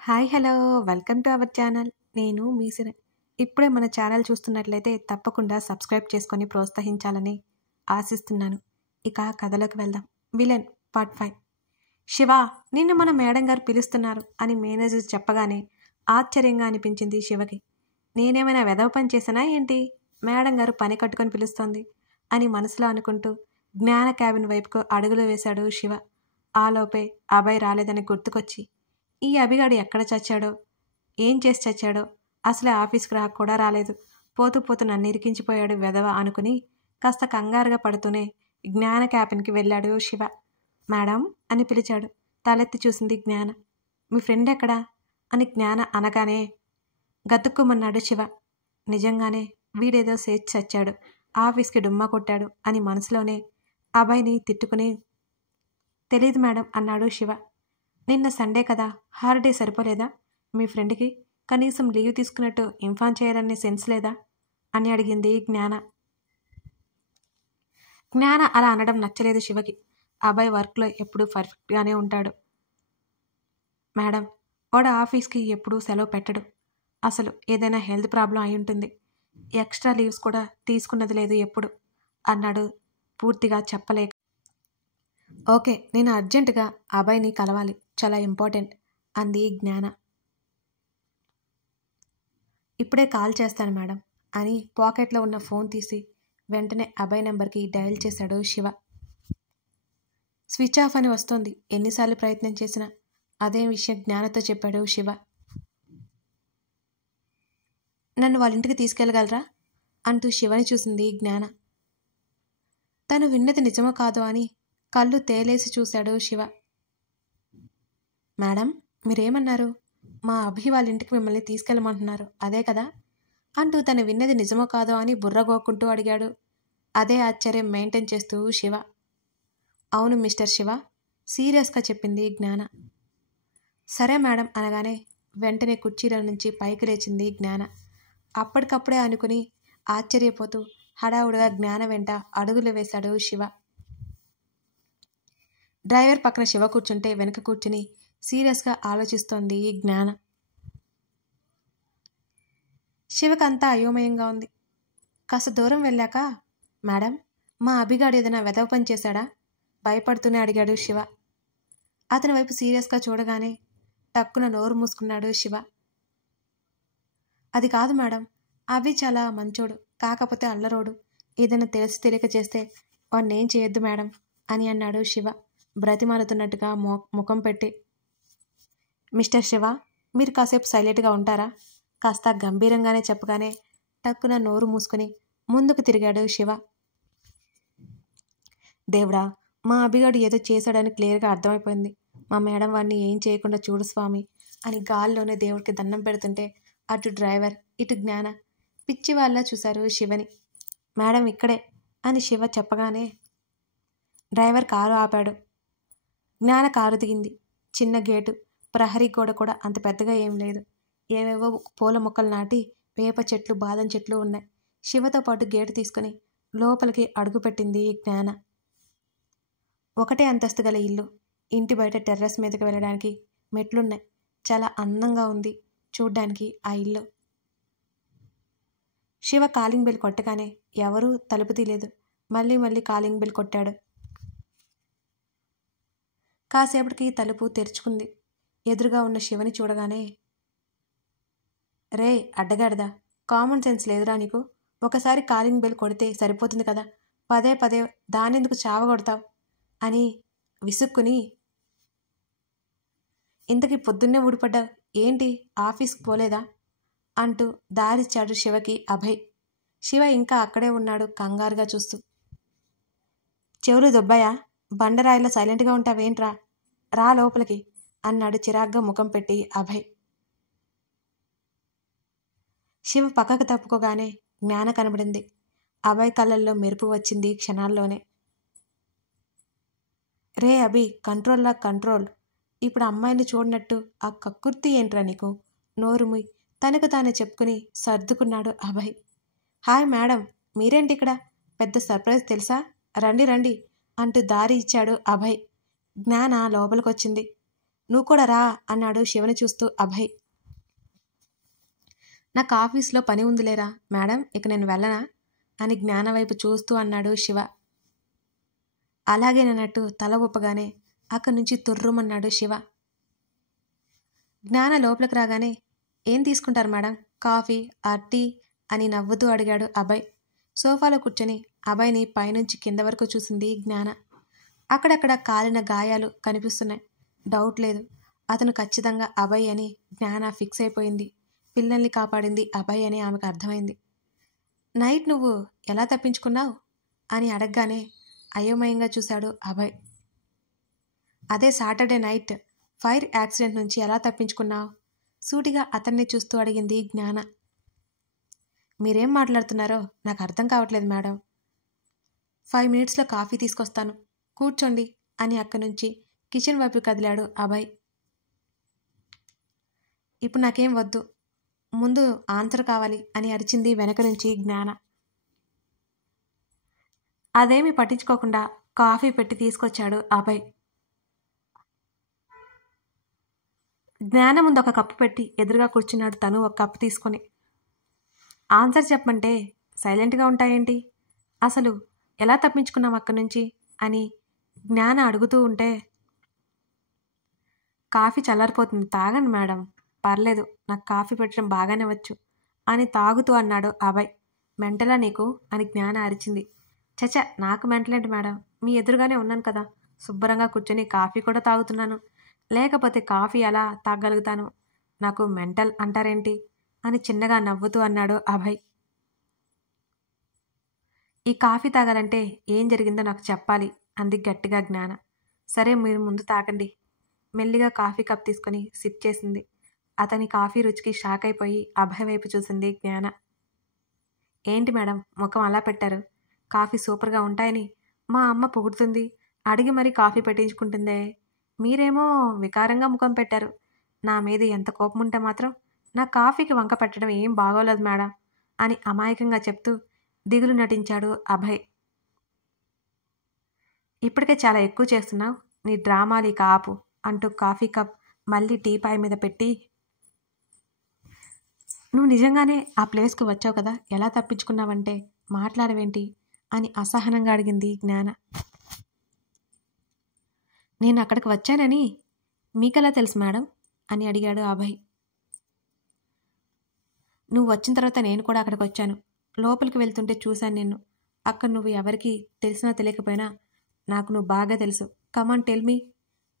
Hi hello welcome to our channel. నేను మీసిర. ఇప్పుడే మన ఛానల్ చూస్తున్నట్లయితే తప్పకుండా సబ్స్క్రైబ్ చేసుకొని ప్రోత్సహించాలని ఆశిస్తున్నాను. ఇక కథలోకి వెళ్దాం. Villain part 5. శివ, నిన్ను మన మేడం గారు పిలుస్తున్నారు అని మేనేజర్ చెప్పగానే ఆశ్చర్యంగా అనిపించింది శివకి. నేనేమైనా వెధవ పని చేశానా ఏంటి, మేడం గారు పని కట్టుకొని పిలుస్తోంది అని మనసులో అనుకుంటూ జ్ఞాన క్యాబిన్ వైపుకు అడుగులు వేశాడు శివ. ఆలోపే అభయ్ రాలేదని గుర్తుకొచ్చి, ఈ అభిగాడు ఎక్కడ చచ్చాడో, ఏం చేసి చచ్చాడో, అసలే ఆఫీస్కి కూడా రాలేదు, పోతూ పోతూ నన్ను ఇరికించిపోయాడు వెధవ అనుకుని కాస్త కంగారుగా పడుతూనే జ్ఞాన క్యాబిన్కి వెళ్ళాడు శివ. మేడం అని పిలిచాడు. తలెత్తి చూసింది జ్ఞాన. మీ ఫ్రెండ్ ఎక్కడా అని జ్ఞాన అనగానే గతుక్కుమన్నాడు శివ. నిజంగానే వీడేదో సేచి చచ్చాడు, ఆఫీస్కి డుమ్మా కొట్టాడు అని మనసులోనే అభయ్ని తిట్టుకుని, తెలీదు మేడం అన్నాడు శివ. నిన్న సండే కదా, హాలిడే సరిపోలేదా మీ ఫ్రెండ్కి? కనీసం లీవ్ తీసుకున్నట్టు ఇన్ఫార్మ్ చేయాలనే సెన్స్ లేదా అని అడిగింది జ్ఞాన. జ్ఞాన అలా అనడం నచ్చలేదు శివకి. అభయ్ వర్క్లో ఎప్పుడూ పర్ఫెక్ట్గానే ఉంటాడు మేడం, వాడు ఆఫీస్కి ఎప్పుడూ సెలవు పెట్టడు. అసలు ఏదైనా హెల్త్ ప్రాబ్లం అయి ఉంటుంది, ఎక్స్ట్రా లీవ్స్ కూడా తీసుకున్నది లేదు ఎప్పుడు అన్నాడు పూర్తిగా చెప్పలేక. ఓకే, నేను అర్జెంటుగా అభయ్ని కలవాలి, చాలా ఇంపార్టెంట్ అంది జ్ఞాన. ఇప్పుడే కాల్ చేస్తాను మేడం అని పాకెట్లో ఉన్న ఫోన్ తీసి వెంటనే అభయ్ నెంబర్కి డయల్ చేశాడు శివ. స్విచ్ ఆఫ్ అని వస్తోంది. ఎన్నిసార్లు ప్రయత్నం చేసినా అదే విషయం జ్ఞానతో చెప్పాడు శివ. నన్ను వాళ్ళ ఇంటికి తీసుకెళ్ళగలరా అంటూ శివని చూసింది జ్ఞాన. తను విన్నది నిజమో కాదో అని కళ్ళు తేలేసి చూశాడు శివ. మేడం, మీరేమన్నారు? మా అభి వాళ్ళ ఇంటికి మిమ్మల్ని తీసుకెళ్ళమంటున్నారు, అదే కదా అంటూ తను విన్నది నిజమో కాదో అని బుర్రగోక్కుంటూ అడిగాడు. అదే ఆశ్చర్యం మెయింటైన్ చేస్తూ శివ. అవును మిస్టర్ శివ, సీరియస్గా చెప్పింది జ్ఞాన. సరే మేడం అనగానే వెంటనే కుర్చీల నుంచి పైకి లేచింది జ్ఞాన. అప్పటికప్పుడే అనుకుని ఆశ్చర్యపోతూ హడావుడిగా జ్ఞాన వెంట అడుగులు వేశాడు శివ. డ్రైవర్ పక్కన శివ కూర్చుంటే వెనక కూర్చుని సీరియస్గా ఆలోచిస్తోంది జ్ఞాన. శివకంతా అయోమయంగా ఉంది. కాస్త దూరం వెళ్ళాక, మేడం, మా అభిగాడు ఏదైనా వెధవ పని చేశాడా భయపడుతూనే అడిగాడు శివ. అతని వైపు సీరియస్గా చూడగానే టక్కున నోరు మూసుకున్నాడు శివ. అది కాదు మేడం, అభి చాలా మంచోడు, కాకపోతే అల్లరోడు, ఏదైనా తెలిసి తెలియక చేస్తే వాడినేం చేయొద్దు మేడం అని అన్నాడు శివ బ్రతిమాలుతున్నట్టుగా ముఖం పెట్టి. మిస్టర్ శివ, మీరు కాసేపు సైలెంట్గా ఉంటారా కాస్త గంభీరంగానే చెప్పగానే టక్కున నోరు మూసుకుని ముందుకు తిరిగాడు శివ. దేవుడా, మా అభిగాడు ఏదో చేశాడని క్లియర్గా అర్థమైపోయింది. మా మేడం వాడిని ఏం చేయకుండా చూడు స్వామి అని గాల్లోనే దేవుడికి దండం పెడుతుంటే అటు డ్రైవర్ ఇటు జ్ఞాన పిచ్చి వాళ్ళ చూశారు శివని. మేడం ఇక్కడే అని శివ చెప్పగానే డ్రైవర్ కారు ఆపాడు. జ్ఞాన కారు దిగింది. చిన్న గేటు, ప్రహరీ గోడ కూడా అంత పెద్దగా ఏం లేదు. ఏవేవో పూల మొక్కలు నాటి వేప చెట్లు, బాదం చెట్లు ఉన్నాయి. శివతో పాటు గేటు తీసుకుని లోపలికి అడుగుపెట్టింది జ్ఞాన. ఒకటే అంతస్తు గల ఇల్లు. ఇంటి బయట టెర్రస్ మీదకి వెళ్ళడానికి మెట్లున్నాయి. చాలా అందంగా ఉంది చూడ్డానికి ఆ ఇల్లు. శివ కాలింగ్ బెల్ కొట్టగానే ఎవరూ తలుపు తీయలేదు. మళ్ళీ మళ్ళీ కాలింగ్ బెల్ కొట్టాడు. కాసేపటికి తలుపు తెరుచుకుంది. ఎదురుగా ఉన్న శివని చూడగానే, రే అడ్డగాడిదా, కామన్ సెన్స్ లేదురా నీకు? ఒకసారి కాలింగ్ బెల్ కొడితే సరిపోతుంది కదా, పదే పదే దానెందుకు చావగొడతావు అని విసుక్కుని, ఇంతకీ పొద్దున్నే ఊడిపడ్డావు ఏంటి, ఆఫీస్కి పోలేదా అంటూ దారిచ్చాడు శివకి అభయ్. శివ ఇంకా అక్కడే ఉన్నాడు కంగారుగా చూస్తూ. చెవులు దొబ్బాయా, బండరాయిలో సైలెంట్గా ఉంటావేంట్రా, రా లోపలికి అన్నాడు చిరాగ్గా ముఖం పెట్టి అభయ్. శివ పక్కకు తప్పుకోగానే జ్ఞాన కనబడింది. అభయ్ కళ్ళల్లో మెరుపు వచ్చింది క్షణాల్లోనే. రే అభి, కంట్రోల్లా కంట్రోల్, ఇప్పుడు అమ్మాయిని చూడనట్టు ఆ కక్కుర్తి ఏంట్రా నీకు, నోరుముయ్ తనకు తానే చెప్పుకుని సర్దుకున్నాడు అభయ్. హాయ్ మేడం, మీరేంటి ఇక్కడ, పెద్ద సర్ప్రైజ్ తెలుసా, రండి రండి అంటూ దారి ఇచ్చాడు అభయ్. జ్ఞాన లోపలికొచ్చింది. నువ్వు కూడా రా అన్నాడు శివని చూస్తూ అభయ్. నాకు ఆఫీస్లో పని ఉందిలేరా మేడం, ఇక నేను వెళ్ళనా అని జ్ఞాన వైపు చూస్తూ అన్నాడు శివ. అలాగేనన్నట్టు తల ఊపగానే అక్కడి నుంచి తుర్రుమన్నాడు శివ. జ్ఞాన లోపలికి రాగానే ఏం తీసుకుంటారు మేడం, కాఫీ ఆర్ టీ అని నవ్వుతూ అడిగాడు అభయ్. సోఫాలో కూర్చొని అభయ్ని పైనుంచి కింద వరకు చూసింది జ్ఞాన. అక్కడక్కడ కాలిన గాయాలు కనిపిస్తున్నాయి. డౌట్ లేదు, అతను ఖచ్చితంగా అభయ్ అని జ్ఞాన ఫిక్స్ అయిపోయింది. పిల్లల్ని కాపాడింది అభయ్ అని ఆమెకు అర్థమైంది. నైట్ నువ్వు ఎలా తప్పించుకున్నావు అని అడగగానే అయోమయంగా చూశాడు అభయ్. అదే సాటర్డే నైట్ ఫైర్ యాక్సిడెంట్ నుంచి ఎలా తప్పించుకున్నావు సూటిగా అతన్ని చూస్తూ అడిగింది జ్ఞాన. మీరేం మాట్లాడుతున్నారో నాకు అర్థం కావట్లేదు మేడం. 5 మినిట్స్లో కాఫీ తీసుకొస్తాను, కూర్చోండి అని అక్కడి నుంచి కిచెన్ వైపు కదిలాడు అభయ్. ఇప్పుడు నాకేం వద్దు, ముందు ఆన్సర్ కావాలి అని అరిచింది వెనక నుంచి జ్ఞాన. అదేమీ పట్టించుకోకుండా కాఫీ పెట్టి తీసుకొచ్చాడు అభయ్. జ్ఞాన ముందు ఒక కప్పు పెట్టి ఎదురుగా కూర్చున్నాడు తను ఒక కప్పు తీసుకొని. ఆన్సర్ చెప్పమంటే సైలెంట్గా ఉంటాయేంటి, అసలు ఎలా తప్పించుకున్నాం అక్కడి నుంచి అని జ్ఞాన అడుగుతూ ఉంటే, కాఫీ చల్లారిపోతుంది తాగండి మేడం, పర్లేదు నాకు కాఫీ పెట్టడం బాగానే వచ్చు అని తాగుతూ అన్నాడు అభయ్. మెంటలా నీకు అని జ్ఞాన అరిచింది. చచ, నాకు మెంటలేంటి మేడం, మీ ఎదురుగానే ఉన్నాను కదా, శుభ్రంగా కూర్చొని కాఫీ కూడా తాగుతున్నాను, లేకపోతే కాఫీ ఎలా తాగలుగుతాను, నాకు మెంటల్ అంటారేంటి అని చిన్నగా నవ్వుతూ అన్నాడు అభయ్. ఈ కాఫీ తాగాలంటే ఏం జరిగిందో నాకు చెప్పాలి అంది గట్టిగా జ్ఞాన. సరే మీరు ముందు తాగండి. మెల్లిగా కాఫీ కప్ తీసుకొని సిప్ చేసింది. అతని కాఫీ రుచికి షాక్ అయిపోయి అభయ్ వైపు చూసింది జ్ఞాన. ఏంటి మేడం ముఖం అలా పెట్టారు, కాఫీ సూపర్గా ఉంటాయని మా అమ్మ పొగుడుతుంది, అడిగి మరీ కాఫీ పెట్టించుకుంటుందే, మీరేమో వికారంగా ముఖం పెట్టారు. నా మీద ఎంత కోపం ఉంటే మాత్రం నా కాఫీకి వంక పెట్టడం ఏం బాగోలేదు మేడం అని అమాయకంగా చెప్తూ దిగులు నటించాడు అభయ్. ఇప్పటికే చాలా ఎక్కువ చేస్తున్నావు, నీ డ్రామాలు ఇక ఆపు అంటూ కాఫీ కప్ మళ్ళీ టీపాయ్ మీద పెట్టి, నువ్వు నిజంగానే ఆ ప్లేస్కి వచ్చావు కదా, ఎలా తప్పించుకున్నావంటే మాట్లాడవేంటి అని అసహనంగా అడిగింది జ్ఞాన. నేను అక్కడికి వచ్చానని మీకెలా తెలుసు మేడం అని అడిగాడు అభయ్. నువ్వు వచ్చిన తర్వాత నేను కూడా అక్కడికి వచ్చాను, లోపలికి వెళ్తుంటే చూశాను నిన్ను. అక్కడ నువ్వు ఎవరికి తెలిసినా తెలియకపోయినా నాకు నువ్వు బాగా తెలుసు, కమాన్ టెల్ మీ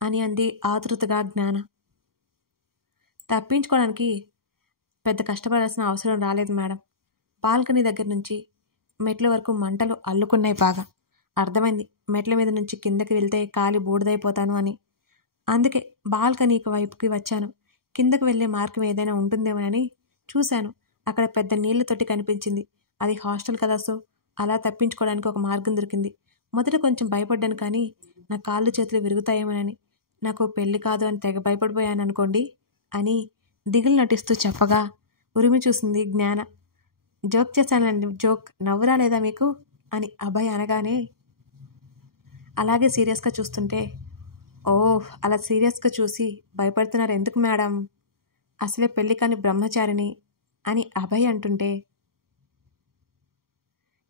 అని అంది ఆతృతగా జ్ఞాన. తప్పించుకోవడానికి పెద్ద కష్టపడాల్సిన అవసరం రాలేదు మేడం. బాల్కనీ దగ్గర నుంచి మెట్ల వరకు మంటలు అల్లుకున్నాయి బాగా. అర్థమైంది మెట్ల మీద నుంచి కిందకి వెళ్తే కాలి బూడిదైపోతాను అని. అందుకే బాల్కనీకి వైపుకి వచ్చాను. కిందకు వెళ్ళే మార్గం ఏదైనా ఉంటుందేమోనని చూశాను. అక్కడ పెద్ద నీళ్ల తొట్టి కనిపించింది. అది హాస్టల్ కదా, సో అలా తప్పించుకోవడానికి ఒక మార్గం దొరికింది. మొదట కొంచెం భయపడ్డాను, కానీ నా కాళ్ళు చేతులు విరుగుతాయేమోనని, నాకు పెళ్లి కాదు అని తెగ భయపడిపోయాను అనుకోండి అని దిగులు నటిస్తూ చెప్పగా ఉరిమి చూసింది జ్ఞాన. జోక్ చేశానండి, జోక్, నవ్వు రాలేదా మీకు అని అభయ్ అనగానే అలాగే సీరియస్గా చూస్తుంటే, ఓహ్ అలా సీరియస్గా చూసి భయపడుతున్నారు ఎందుకు మేడం, అసలే పెళ్లి కాని బ్రహ్మచారిని అని అభయ్ అంటుంటే,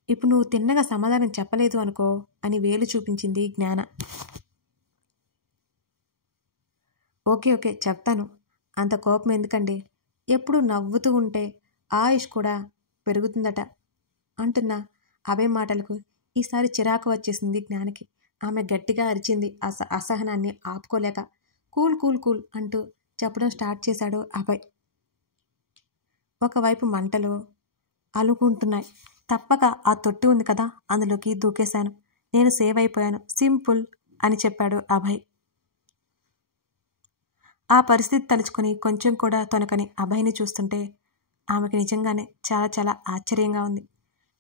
ఇప్పుడు నువ్వు తిన్నగా సమాధానం చెప్పలేదు అనుకో అని వేలు చూపించింది జ్ఞాన. ఓకే ఓకే చెప్తాను, అంత కోపం ఎందుకండి, ఎప్పుడు నవ్వుతూ ఉంటే ఆయుష్ కూడా పెరుగుతుందట అంటున్న అభయ్ మాటలకు ఈసారి చిరాకు వచ్చేసింది జ్ఞానకి. ఆమె గట్టిగా అరిచింది అసహనాన్ని ఆపుకోలేక. కూల్ కూల్ కూల్ అంటూ చెప్పడం స్టార్ట్ చేశాడు అభయ్. ఒకవైపు మంటలు అలుకుంటున్నాయి. తప్పక ఆ తొట్టి ఉంది కదా, అందులోకి దూకేశాను, నేను సేవ్ అయిపోయాను, సింపుల్ అని చెప్పాడు అభయ్. ఆ పరిస్థితి తలుచుకొని కొంచెం కూడా తొనకని అభయ్ని చూస్తుంటే ఆమెకి నిజంగానే చాలా చాలా ఆశ్చర్యంగా ఉంది.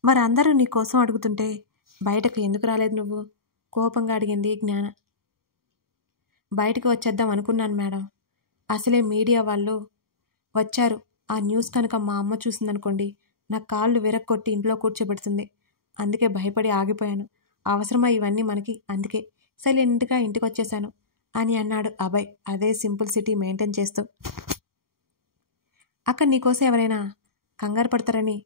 మరి అందరూ నీ కోసం అడుగుతుంటే బయటకు ఎందుకు రాలేదు నువ్వు, కోపంగా అడిగింది జ్ఞాన. బయటకు వచ్చేద్దాం అనుకున్నాను మేడం, అసలే మీడియా వాళ్ళు వచ్చారు, ఆ న్యూస్ కనుక మా అమ్మ చూసిందనుకోండి నా కాళ్ళు విరక్కొట్టి ఇంట్లో కూర్చోబెడుతుంది, అందుకే భయపడి ఆగిపోయాను. అవసరమా ఇవన్నీ మనకి, అందుకే సైలెంట్గా ఇంటికి వచ్చేసాను అని అన్నాడు అభయ్ అదే సింపుల్సిటీ మెయింటైన్ చేస్తూ. అక్కడ నీకోసం ఎవరైనా కంగారు పడతారని,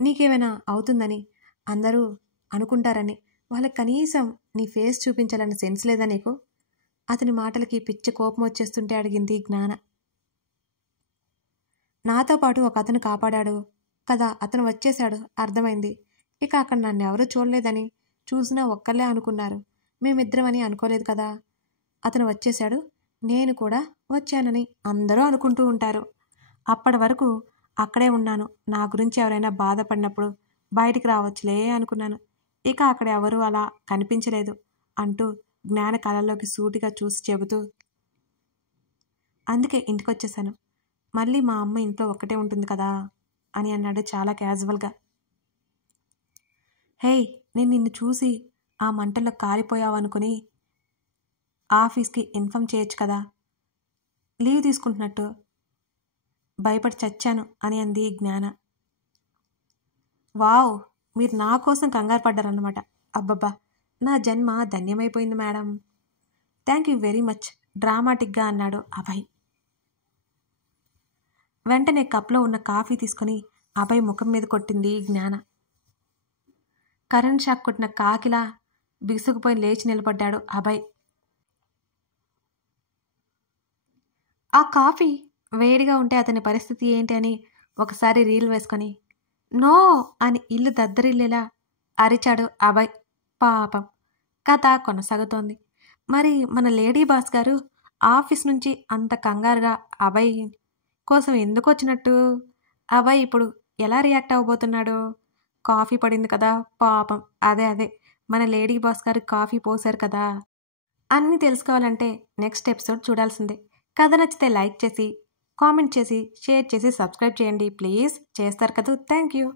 నీకేమైనా అవుతుందని అందరూ అనుకుంటారని, వాళ్ళకి కనీసం నీ ఫేస్ చూపించాలన్న సెన్స్ లేదా నీకు? అతని మాటలకి పిచ్చి కోపం వచ్చేస్తుంటే అడిగింది జ్ఞాన. నాతో పాటు ఒక అతను కాపాడాడు కదా, అతను వచ్చేశాడు, అర్థమైంది. ఇక అక్కడ నన్ను ఎవరూ చూడలేదని, చూసినా ఒక్కళ్ళే అనుకున్నారు, మేమిద్దరమని అనుకోలేదు కదా. అతను వచ్చేశాడు, నేను కూడా వచ్చానని అందరూ అనుకుంటూ ఉంటారు. అప్పటి వరకు అక్కడే ఉన్నాను. నా గురించి ఎవరైనా బాధపడినప్పుడు బయటికి రావచ్చులే అనుకున్నాను. ఇక అక్కడ ఎవరూ అలా కనిపించలేదు అంటూ జ్ఞాన కళల్లోకి సూటిగా చూసి చెబుతూ, అందుకే ఇంటికొచ్చేశాను. మళ్ళీ మా అమ్మ ఇంట్లో ఒక్కటే ఉంటుంది కదా అని అన్నాడు చాలా క్యాజువల్గా. హేయ్, నేను నిన్ను చూసి ఆ మంటల్లో కాలిపోయావనుకుని ఆఫీస్కి ఇన్ఫామ్ చేయొచ్చు కదా, లీవ్ తీసుకుంటున్నట్టు. భయపడి చచ్చాను అని అంది జ్ఞాన. వావ్, మీరు నా కోసం కంగారు పడ్డారన్నమాట. అబ్బబ్బా, నా జన్మ ధన్యమైపోయింది madam. Thank you very much డ్రామాటిక్గా అన్నాడు అభయ్. వెంటనే కప్లో ఉన్న కాఫీ తీసుకుని అభయ్ ముఖం మీద కొట్టింది జ్ఞాన. కరెంట్ షాక్ కొట్టిన కాకిలా బిగుసుకుపోయి లేచి నిలబడ్డాడు అభయ్. ఆ కాఫీ వేడిగా ఉంటే అతని పరిస్థితి ఏంటి అని ఒకసారి రీల్ వేసుకొని నో అని ఇల్లు దద్దరిల్లేలా అరిచాడు అభయ్. పాపం, కథ కొనసాగుతోంది. మరి మన లేడీ బాస్ గారు ఆఫీస్ నుంచి అంత కంగారుగా అభయ్ కోసం ఎందుకు వచ్చినట్టు? అభయ్ ఇప్పుడు ఎలా రియాక్ట్ అవ్వబోతున్నాడు? కాఫీ పడింది కదా పాపం, అదే మన లేడీ బాస్ గారు కాఫీ పోసారు కదా. అన్నీ తెలుసుకోవాలంటే నెక్స్ట్ ఎపిసోడ్ చూడాల్సిందే. కథ నచ్చితే లైక్ చేసి, కామెంట్ చేసి, షేర్ చేసి, సబ్స్క్రైబ్ చేయండి ప్లీజ్. చేస్తారు కదా. Thank you.